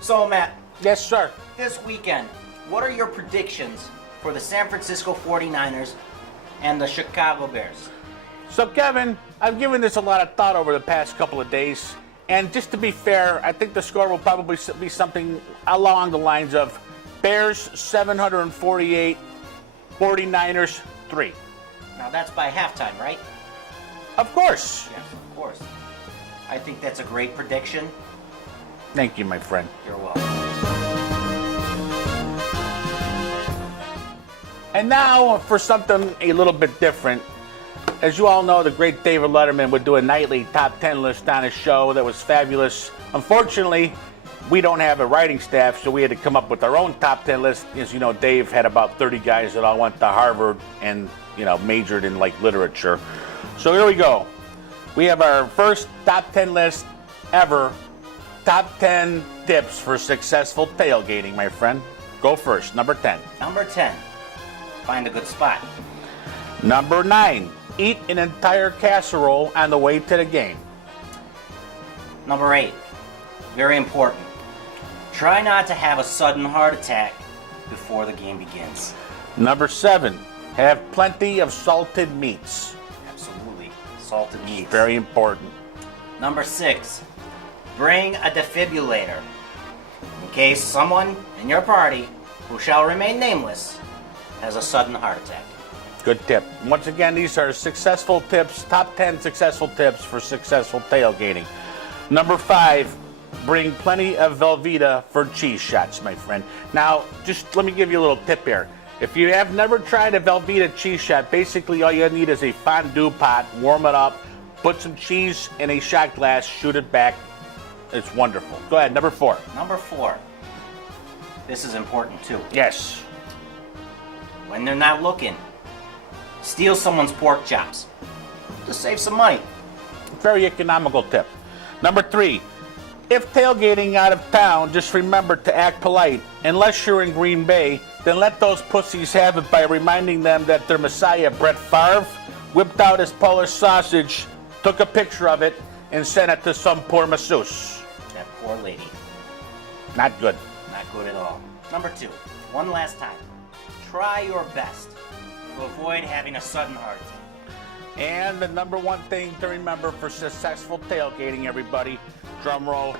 So, Matt. Yes, sir. This weekend, what are your predictions for the San Francisco 49ers and the Chicago Bears? So, Kevin, I've given this a lot of thought over the past couple of days. And just to be fair, I think the score will probably be something along the lines of Bears 748, 49ers 3. Now, that's by halftime, right? Of course. Yes, of course. I think that's a great prediction. Thank you, my friend. You're welcome. And now for something a little bit different. As you all know, the great David Letterman would do a nightly top 10 list on his show that was fabulous. Unfortunately, we don't have a writing staff, so we had to come up with our own top 10 list. As you know, Dave had about 30 guys that all went to Harvard and, majored in literature. So here we go. We have our first top 10 list ever. Top 10 tips for successful tailgating, my friend. Go first. Number 10. Number 10. Find a good spot. Number 9. Eat an entire casserole on the way to the game. Number 8. Very important. Try not to have a sudden heart attack before the game begins. Number 7. Have plenty of salted meats. Absolutely. Salted meats. Very important. Number 6. Bring a defibrillator in case someone in your party, who shall remain nameless, has a sudden heart attack. Good tip. Once again, these are successful tips, top 10 successful tips for successful tailgating. Number 5, bring plenty of Velveeta for cheese shots, my friend. Now, just let me give you a little tip here. If you have never tried a Velveeta cheese shot, basically all you need is a fondue pot, warm it up, put some cheese in a shot glass, shoot it back. It's wonderful. Go ahead, number 4. Number 4. This is important too. Yes. When they're not looking, steal someone's pork chops to save some money. Very economical tip. Number 3, if tailgating out of town, just remember to act polite. Unless you're in Green Bay, then let those pussies have it by reminding them that their messiah, Brett Favre, whipped out his Polish sausage, took a picture of it, and sent it to some poor masseuse. That poor lady. Not good. Not good at all. Number 2, one last time. Try your best to avoid having a sudden heart attack. And the number 1 thing to remember for successful tailgating, everybody, drum roll,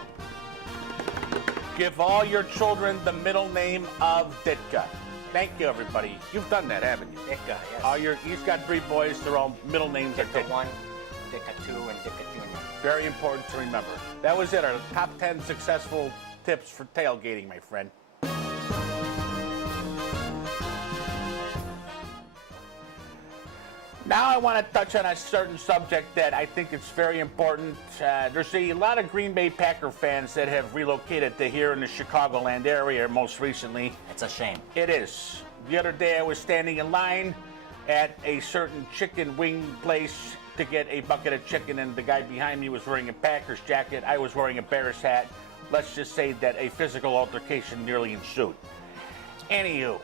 give all your children the middle name of Ditka. Thank you, everybody. You've done that, haven't you? Ditka, yes. He's got 3 boys. Their all middle names are Ditka Ditka. 1, Ditka 2, and Ditka Jr. Very important to remember. That was it, our top 10 successful tips for tailgating, my friend. Now I want to touch on a certain subject that I think it's very important. There's a lot of Green Bay Packer fans that have relocated to here in the Chicagoland area most recently. It's a shame. It is. The other day I was standing in line at a certain chicken wing place to get a bucket of chicken, and the guy behind me was wearing a Packers jacket. I was wearing a Bears hat. Let's just say that a physical altercation nearly ensued. Anywho,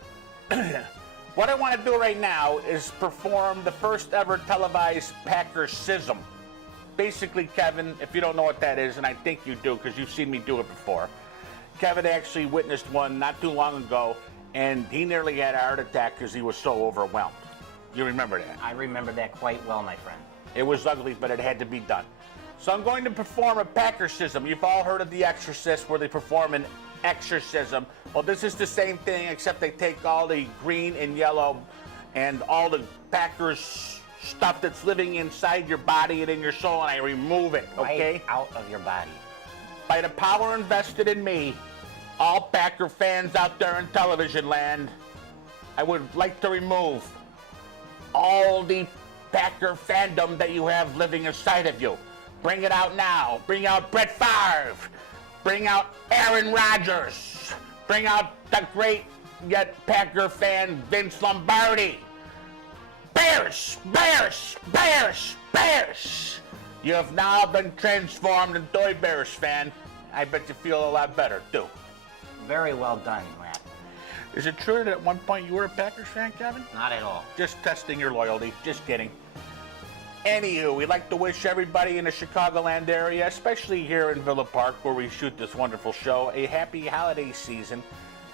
what I want to do right now is perform the first ever televised Packer-sism. Basically, Kevin, if you don't know what that is, and I think you do because you've seen me do it before, Kevin actually witnessed one not too long ago, and he nearly had a heart attack because he was so overwhelmed. You remember that? I remember that quite well, my friend. It was ugly, but it had to be done. So I'm going to perform a Packer-sism. You've all heard of The Exorcist, where they perform an exorcism. Well, this is the same thing, except they take all the green and yellow and all the Packers stuff that's living inside your body and in your soul, and I remove it, okay? Right out of your body. By the power invested in me, all Packer fans out there in television land, I would like to remove all the Packer fandom that you have living inside of you. Bring it out now. Bring out Brett Favre. Bring out Aaron Rodgers. Bring out the great yet Packer fan Vince Lombardi. Bears, Bears, Bears, Bears. You have now been transformed into a Bears fan. I bet you feel a lot better, too. Very well done, Matt. Is it true that at one point you were a Packers fan, Kevin? Not at all. Just testing your loyalty. Just kidding. Anywho, we'd like to wish everybody in the Chicagoland area, especially here in Villa Park where we shoot this wonderful show, a happy holiday season,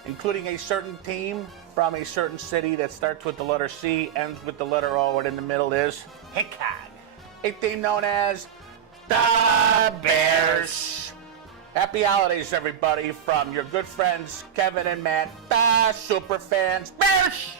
including a certain team from a certain city that starts with the letter C, ends with the letter O, and in the middle is Hickok. a team known as the Bears. Happy holidays, everybody, from your good friends Kevin and Matt, the super fans. Bears!